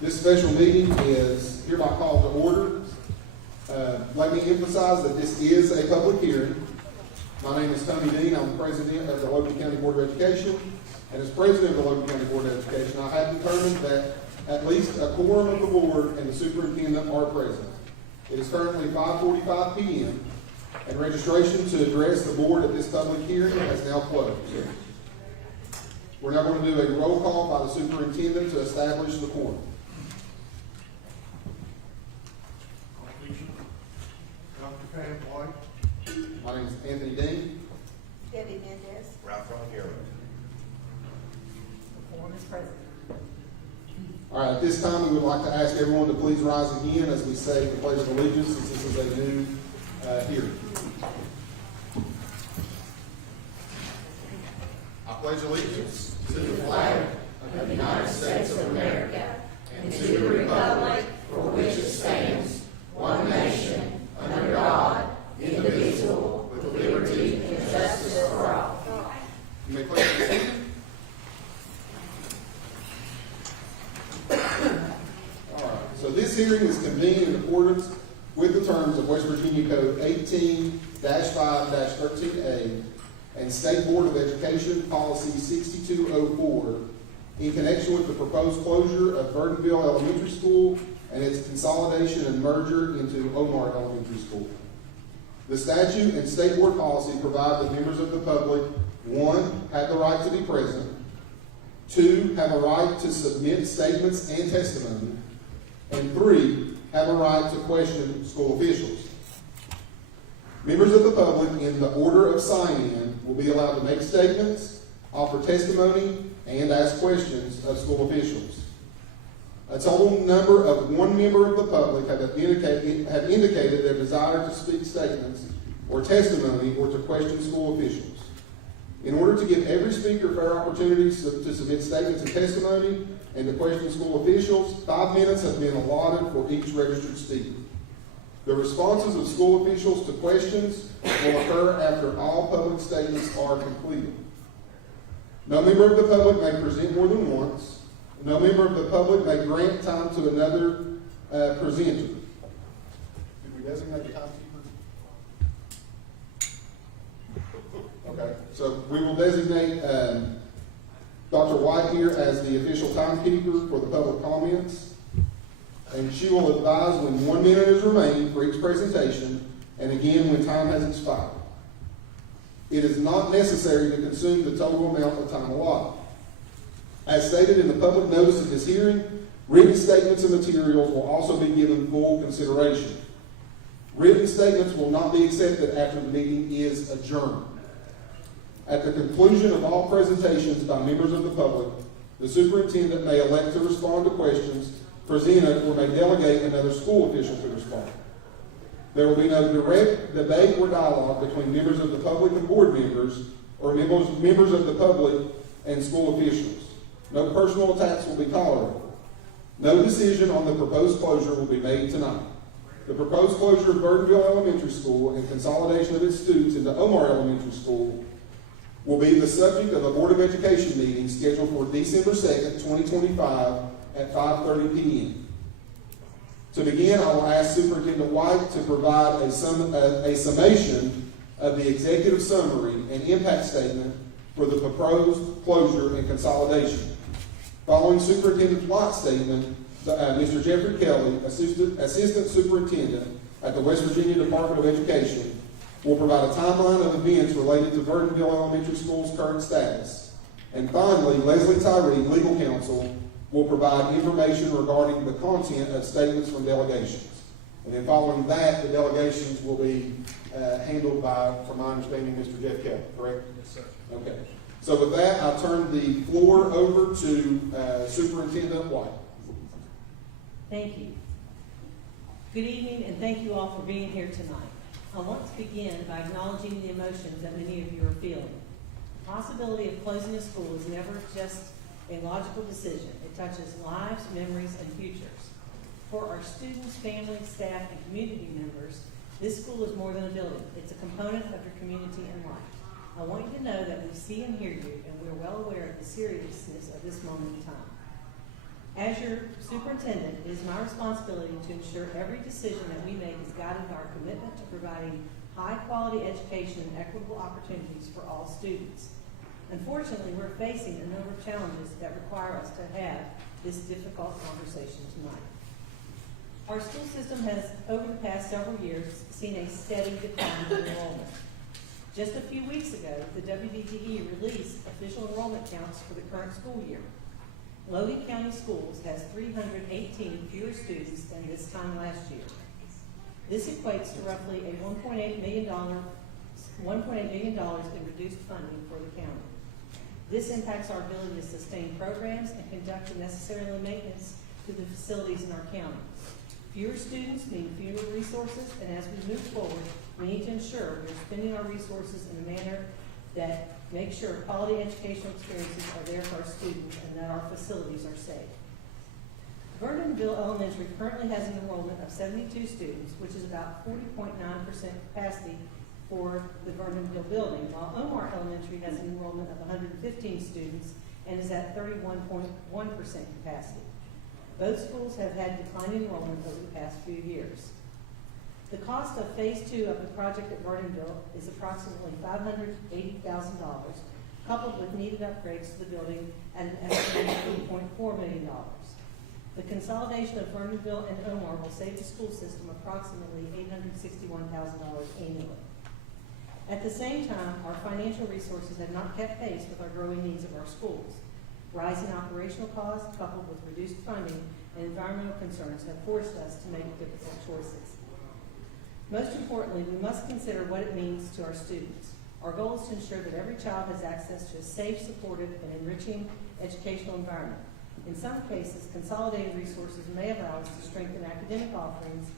This special meeting is hereby called to order. Let me emphasize that this is a public hearing. My name is Tony Dean. I'm the president of the Logan County Board of Education. And as president of the Logan County Board of Education, I have determined that at least a quorum of the board and the superintendent are present. It is currently 5:45 p.m. and registration to address the board at this public hearing has now closed. We're now going to do a roll call by the superintendent to establish the quorum. Dr. Pam White. My name is Anthony Dean. Debbie Mendez. Ralph Ron. Form is present. All right, at this time, we would like to ask everyone to please rise again as we say the Pledge of Allegiance, since this is a new hearing. I pledge allegiance to the flag of the United States of America and to the republic for which it stands, one nation, under God, indivisible, with liberty and justice for all. You may pledge allegiance. So this hearing is convened in accordance with the terms of West Virginia Code 18-5-13A and State Board of Education Policy 6204 in connection with the proposed closure of Verdunville Elementary School and its consolidation and merger into Omar Elementary School. The statute and state board policy provide that members of the public, 1, have the right to be present, 2, have a right to submit statements and testimony, and 3, have a right to question school officials. Members of the public in the order of sign-in will be allowed to make statements, offer testimony, and ask questions of school officials. A total number of 1 member of the public have indicated their desire to speak statements or testimony or to question school officials. In order to give every speaker fair opportunities to submit statements and testimony and to question school officials, 5 minutes have been allotted for each registered speaker. The responses of school officials to questions will occur after all public statements are completed. No member of the public may present more than once. No member of the public may grant time to another presenter. Did we designate the timekeeper? Okay, so we will designate Dr. White here as the official timekeeper for the public comments. And she will advise when 1 minute is remaining for each presentation, and again when time has expired. It is not necessary to consume the total amount of time allotted. As stated in the public notice of this hearing, written statements and materials will also be given full consideration. Written statements will not be accepted after the meeting is adjourned. At the conclusion of all presentations by members of the public, the superintendent may elect to respond to questions presented or may delegate another school official to respond. There will be no direct debate or dialogue between members of the public and board members or members of the public and school officials. No personal attacks will be tolerated. No decision on the proposed closure will be made tonight. The proposed closure of Verdunville Elementary School and consolidation of its students into Omar Elementary School will be the subject of a Board of Education meeting scheduled for December 2nd, 2025 at 5:30 p.m. To begin, I will ask Superintendent White to provide a summation of the executive summary and impact statement for the proposed closure and consolidation. Following Superintendent White's statement, Mr. Jeffrey Kelly, Assistant Superintendent at the West Virginia Department of Education, will provide a timeline of events related to Verdunville Elementary School's current status. And finally, Leslie Tyree, Legal Counsel, will provide information regarding the content of statements from delegations. And then following that, the delegations will be handled by, from my understanding, Mr. Jeff Kelly, correct? Yes, sir. Okay. So with that, I'll turn the floor over to Superintendent White. Thank you. Good evening, and thank you all for being here tonight. I want to begin by acknowledging the emotions that many of you are feeling. possibility of closing a school is never just a logical decision. It touches lives, memories, and futures. For our students, families, staff, and community members, this school is more than a building. It's a component of your community and life. I want you to know that we see and hear you, and we're well aware of the seriousness of this moment in time. As your superintendent, it is my responsibility to ensure every decision that we make is guided by our commitment to providing high-quality education and equitable opportunities for all students. Unfortunately, we're facing a number of challenges that require us to have this difficult conversation tonight. Our school system has, over the past several years, seen a steady decline in enrollment. Just a few weeks ago, the WVDE released official enrollment counts for the current school year. Logan County Schools has 318 fewer students than this time last year. This equates to roughly a $1.8 million in reduced funding for the county. This impacts our ability to sustain programs and conduct the necessary maintenance to the facilities in our county. Fewer students mean fewer resources, and as we move forward, we need to ensure we're spending our resources in a manner that makes sure quality educational experiences are there for our students and that our facilities are safe. Verdunville Elementary currently has an enrollment of 72 students, which is about 40.9% capacity for the Verdunville building, while Omar Elementary has an enrollment of 115 students and is at 31.1% capacity. Both schools have had declining enrollment over the past few years. The cost of phase 2 of the project at Verdunville is approximately $580,000, coupled with needed upgrades to the building at an estimated $8.4 million. The consolidation of Verdunville and Omar will save the school system approximately $861,000 annually. At the same time, our financial resources have not kept pace with our growing needs of our schools. Rising operational costs, coupled with reduced funding and environmental concerns, have forced us to make difficult choices. Most importantly, we must consider what it means to our students. Our goal is to ensure that every child has access to a safe, supportive, and enriching educational environment. In some cases, consolidated resources may allow us to strengthen academic offerings,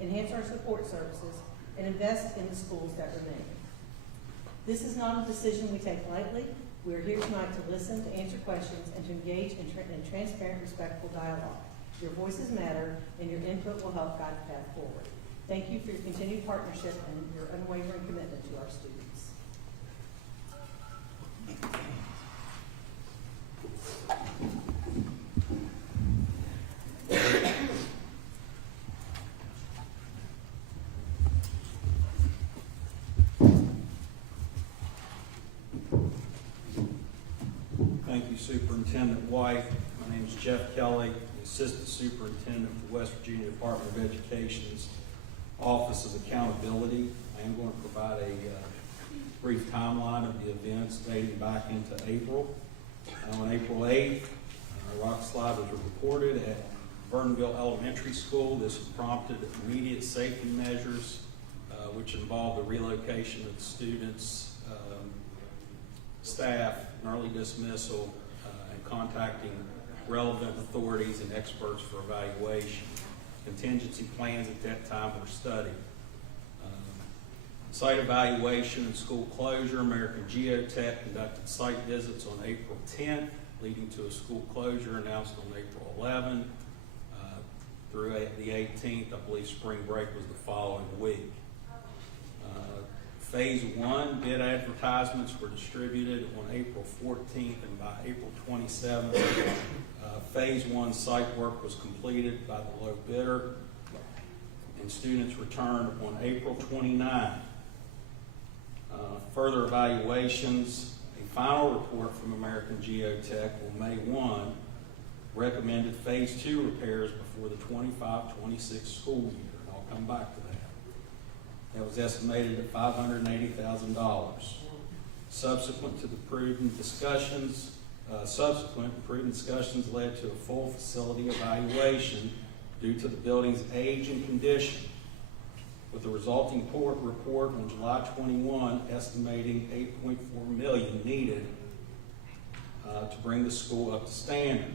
enhance our support services, and invest in the schools that remain. This is not a decision we take lightly. We are here tonight to listen, to answer questions, and to engage in transparent, respectful dialogue. Your voices matter, and your input will help guide the path forward. Thank you for your continued partnership and your unwavering commitment to our students. Thank you, Superintendent White. My name is Jeff Kelly, the Assistant Superintendent for the West Virginia Department of Education's Office of Accountability. I am going to provide a brief timeline of the events dating back into April. On April 8th, a rock slide was reported at Verdunville Elementary School. This prompted immediate safety measures, which involved the relocation of the students, staff, an early dismissal, and contacting relevant authorities and experts for evaluation. Contingency plans at that time were studied. Site evaluation and school closure. American Geotech conducted site visits on April 10th, leading to a school closure announced on April 11th. Through the 18th, I believe spring break was the following week. Phase 1 bid advertisements were distributed on April 14th, and by April 27th, Phase 1 site work was completed by the low bidder, and students returned on April 29th. Further evaluations, a final report from American Geotech on May 1 recommended Phase 2 repairs before the 25-26 school year, and I'll come back to that. That was estimated at $580,000. Subsequent prudent discussions led to a full facility evaluation due to the building's age and condition, with the resulting report on July 21 estimating $8.4 million needed to bring the school up to standard.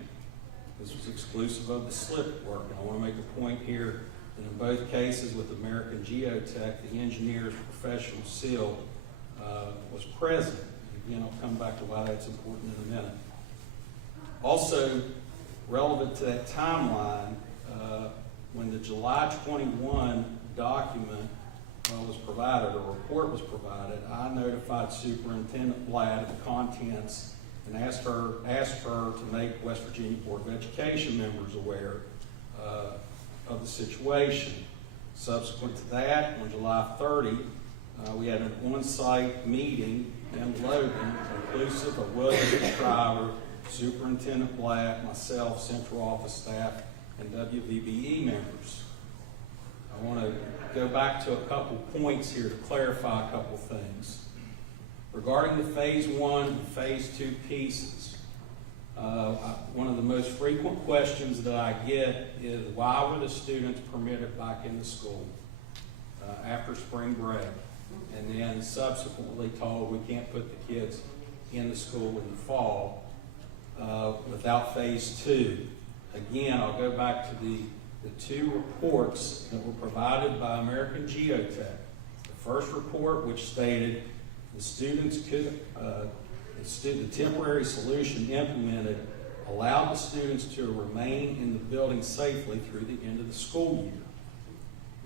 This was exclusive of the slip work. And I want to make a point here that in both cases with American Geotech, the engineer's professional seal was present. In again, I'll come back to why that's important in a minute. Also, relevant to that timeline, when the July 21 document was provided, or report was provided, I notified Superintendent Blatt of the contents and asked her to make West Virginia Board of Education members aware of the situation. Subsequent to that, on July 30, we had an on-site meeting in Logan, inclusive of William Shriver, Superintendent Blatt, myself, central office staff, and WVBE members. I want to go back to a couple points here to clarify a couple things. Regarding the Phase 1 and Phase 2 pieces, one of the most frequent questions that I get is, why were the students permitted back into school after spring break, and then subsequently told we can't put the kids in the school in the fall without Phase 2? Again, I'll go back to the two reports that were provided by American Geotech. The first report, which stated the students could, the temporary solution implemented allowed the students to remain in the building safely through the end of the school year.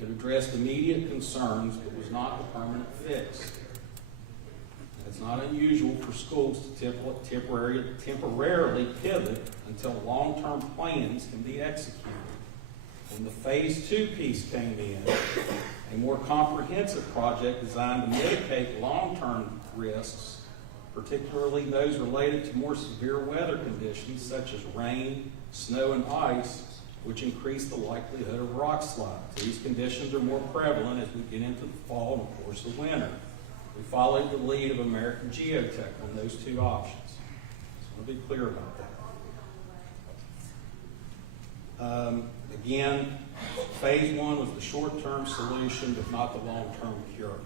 It addressed immediate concerns, but was not the permanent fix. It's not unusual for schools to temporarily pivot until long-term plans can be executed. When the Phase 2 piece came in, a more comprehensive project designed to mitigate long-term risks, particularly those related to more severe weather conditions such as rain, snow, and ice, which increase the likelihood of rock slides. These conditions are more prevalent as we get into the fall and, of course, the winter. We followed the lead of American Geotech on those two options. So I'll be clear about that. Again, Phase 1 was the short-term solution, but not the long-term cure.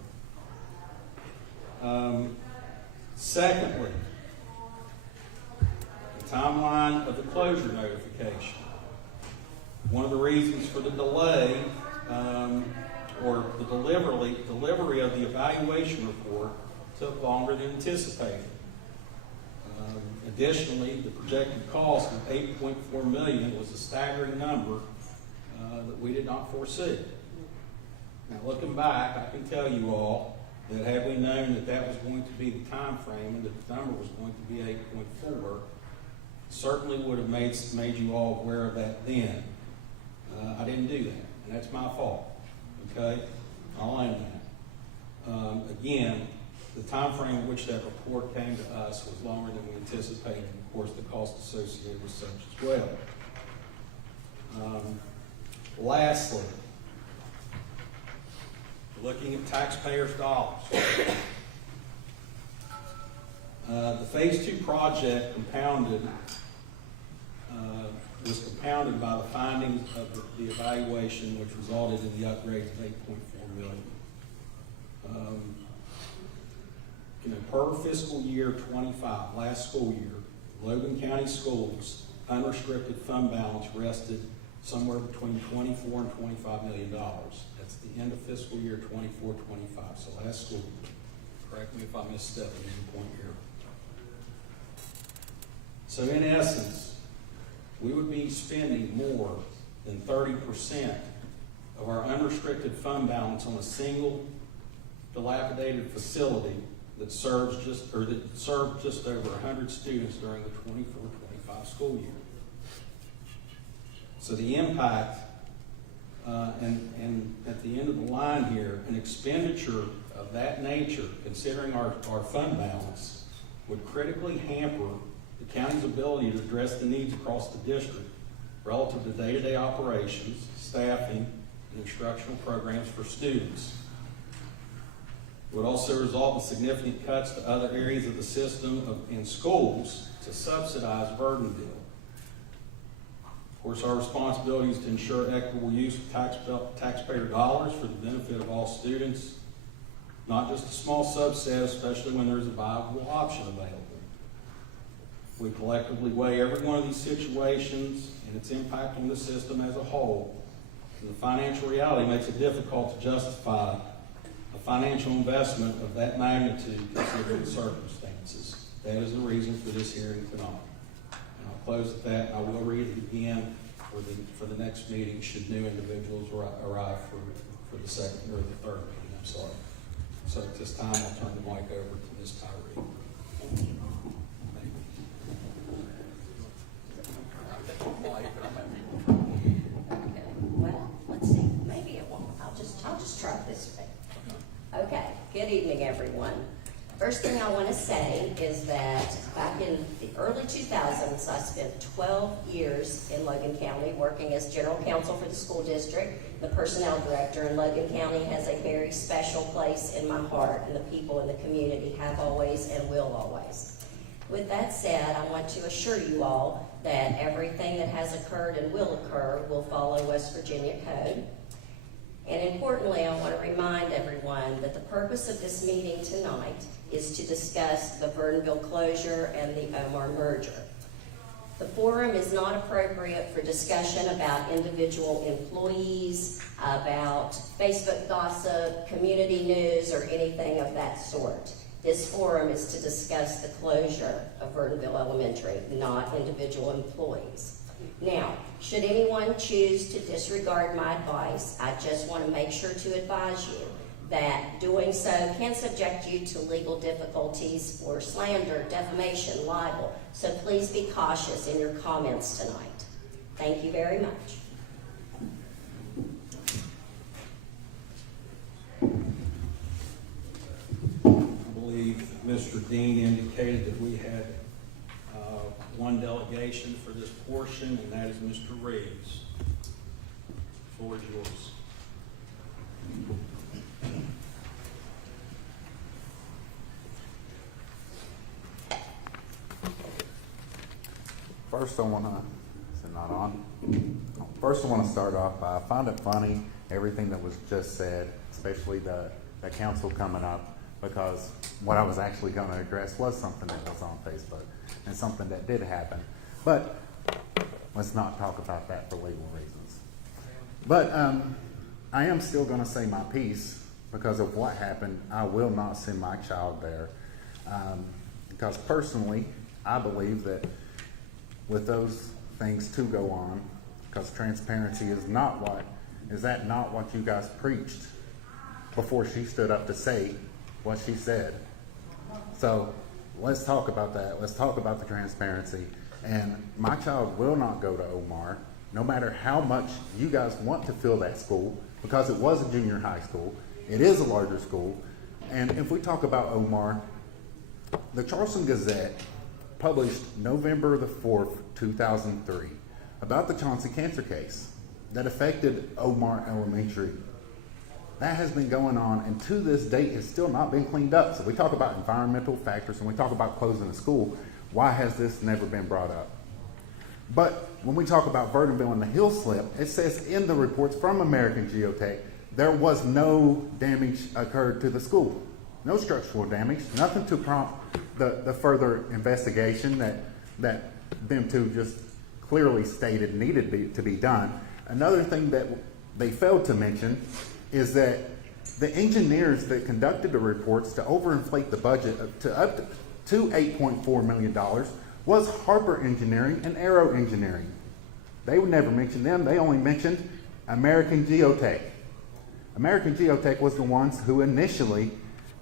Secondly, the timeline of the closure notification. One of the reasons for the delay or the delivery of the evaluation report took longer than anticipated. Additionally, the projected cost of $8.4 million was a staggering number that we did not foresee. Now, looking back, I can tell you all that had we known that that was going to be the time frame and that the number was going to be 8.4, certainly would have made you all aware of that then. I didn't do that, and that's my fault. Okay, I'll own that. Again, the time frame in which that report came to us was longer than we anticipated, and of course the cost associated with such as well. Lastly, looking at taxpayers' dollars. The Phase 2 project was compounded by the findings of the evaluation, which resulted in the upgrades of $8.4 million. Per fiscal year 25, last school year, Logan County Schools' unrestricted fund balance rested somewhere between $24 and $25 million. That's the end of fiscal year 24-25, so last school year. Correct me if I misstep at any point here. So in essence, we would be spending more than 30% of our unrestricted fund balance on a single dilapidated facility that served just over 100 students during the 24-25 school year. So the impact, and at the end of the line here, an expenditure of that nature, considering our fund balance, would critically hamper the county's ability to address the needs across the district relative to day-to-day operations, staffing, and instructional programs for students. It would also result in significant cuts to other areas of the system in schools to subsidize Verdunville. Of course, our responsibility is to ensure equitable use of taxpayer dollars for the benefit of all students, not just a small subset, especially when there's a viable option available. We collectively weigh every one of these situations and its impact on the system as a whole. And the financial reality makes it difficult to justify a financial investment of that magnitude considering the circumstances. finances. That is the reason for this hearing tonight. And I'll close at that. I will read it again for the next meeting, should new individuals arrive for the second or the third meeting, I'm sorry. So at this time, I'll turn the mic over to Ms. Tyree. Well, let's see, maybe it won't. I'll just try this thing. Okay, good evening, everyone. First thing I want to say is that back in the early 2000s, I spent 12 years in Logan County working as general counsel for the school district, the personnel director, and Logan County has a very special place in my heart, and the people in the community have always and will always. With that said, I want to assure you all that everything that has occurred and will occur will follow West Virginia code. And importantly, I want to remind everyone that the purpose of this meeting tonight is to discuss the Verdunville closure and the Omar merger. The forum is not appropriate for discussion about individual employees, about Facebook gossip, community news, or anything of that sort. This forum is to discuss the closure of Verdunville Elementary, not individual employees. Now, should anyone choose to disregard my advice, I just want to make sure to advise you that doing so can subject you to legal difficulties for slander, defamation, libel. So please be cautious in your comments tonight. Thank you very much. I believe Mr. Dean indicated that we had one delegation for this portion, and that is Mr. Reeves. The floor is yours. First, I want to, is it not on? First, I want to start off by, I find it funny, everything that was just said, especially the council coming up, because what I was actually going to address was something that was on Facebook and something that did happen. But let's not talk about that for legal reasons. But I am still going to say my piece because of what happened. I will not send my child there because personally, I believe that with those things to go on, because transparency is not what you guys preached before she stood up to say what she said. So let's talk about that. Let's talk about the transparency. And my child will not go to Omar, no matter how much you guys want to fill that school, because it was a junior high school. It is a larger school. And if we talk about Omar, the Charleston Gazette published November the 4th, 2003, about the Chauncey cancer case that affected Omar Elementary. That has been going on, and to this date has still not been cleaned up. So we talk about environmental factors, and we talk about closing a school. Why has this never been brought up? But when we talk about Verdunville and the hill slip, it says in the reports from American Geotech, there was no damage occurred to the school. No structural damage, nothing to prompt the further investigation that them two just clearly stated needed to be done. Another thing that they failed to mention is that the engineers that conducted the reports to overinflate the budget up to $8.4 million was Harper Engineering and Aero Engineering. They would never mention them. They only mentioned American Geotech. American Geotech was the ones who initially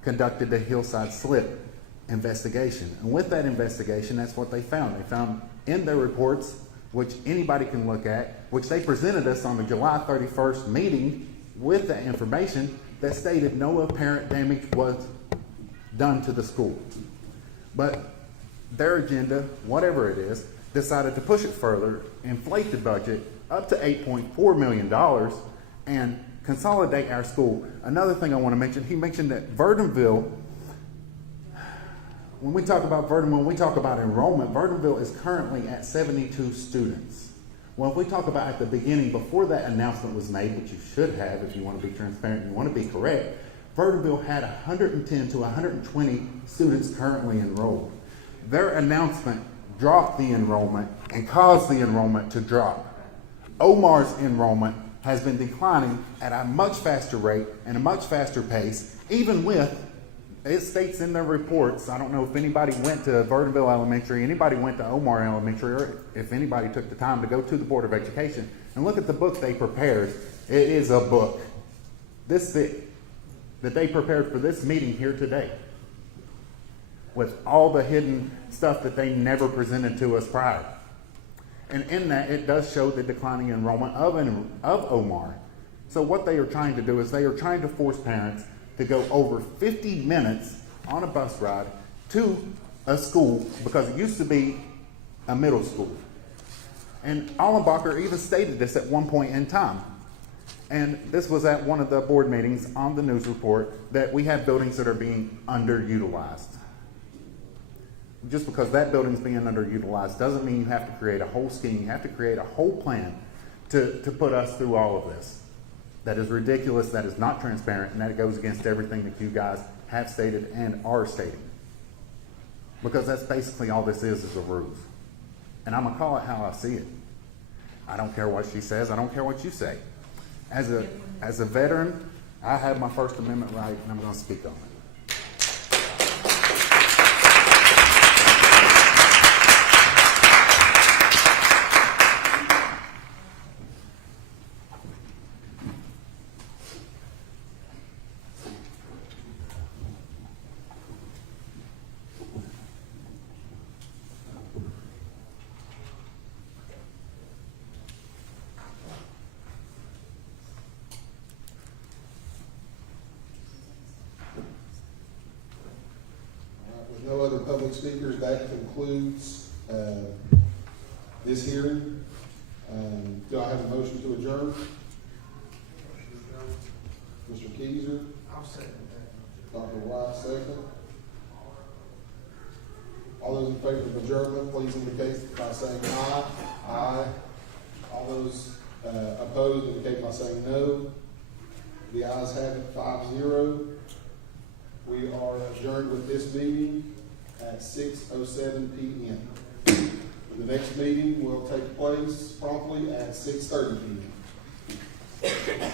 conducted the hillside slip investigation. And with that investigation, that's what they found. They found in their reports, which anybody can look at, which they presented us on the July 31st meeting with that information, that stated no apparent damage was done to the school. But their agenda, whatever it is, decided to push it further, inflate the budget up to $8.4 million, and consolidate our school. Another thing I want to mention, he mentioned that Verdunville, when we talk about Verdunville, when we talk about enrollment, Verdunville is currently at 72 students. Well, if we talk about at the beginning, before that announcement was made, which you should have if you want to be transparent and you want to be correct, Verdunville had 110 to 120 students currently enrolled. Their announcement dropped the enrollment and caused the enrollment to drop. Omar's enrollment has been declining at a much faster rate and a much faster pace, even with it states in their reports, I don't know if anybody went to Verdunville Elementary, anybody went to Omar Elementary, or if anybody took the time to go to the Board of Education and look at the book they prepared. It is a book this thick that they prepared for this meeting here today, with all the hidden stuff that they never presented to us prior. And in that, it does show the declining enrollment of Omar. So what they are trying to do is they are trying to force parents to go over 50 minutes on a bus ride to a school, because it used to be a middle school. And Allenbacher even stated this at one point in time. And this was at one of the board meetings on the news report, that we have buildings that are being underutilized. Just because that building's being underutilized doesn't mean you have to create a whole scheme. You have to create a whole plan to put us through all of this. That is ridiculous, that is not transparent, and that it goes against everything that you guys have stated and are stating. Because that's basically all this is a ruse. And I'm going to call it how I see it. I don't care what she says. I don't care what you say. As a veteran, I have my First Amendment right, and I'm going to speak on it. With no other public speakers, that concludes this hearing. Do I have a motion to adjourn? Mr. Keiser, I'll second that. Dr. White, second. All those in favor of adjournment, please indicate by saying aye. Aye. All those opposed indicate by saying no. The ayes have it, 5-0. We are adjourned with this meeting at 6:07 p.m. The next meeting will take place promptly at 6:30 p.m.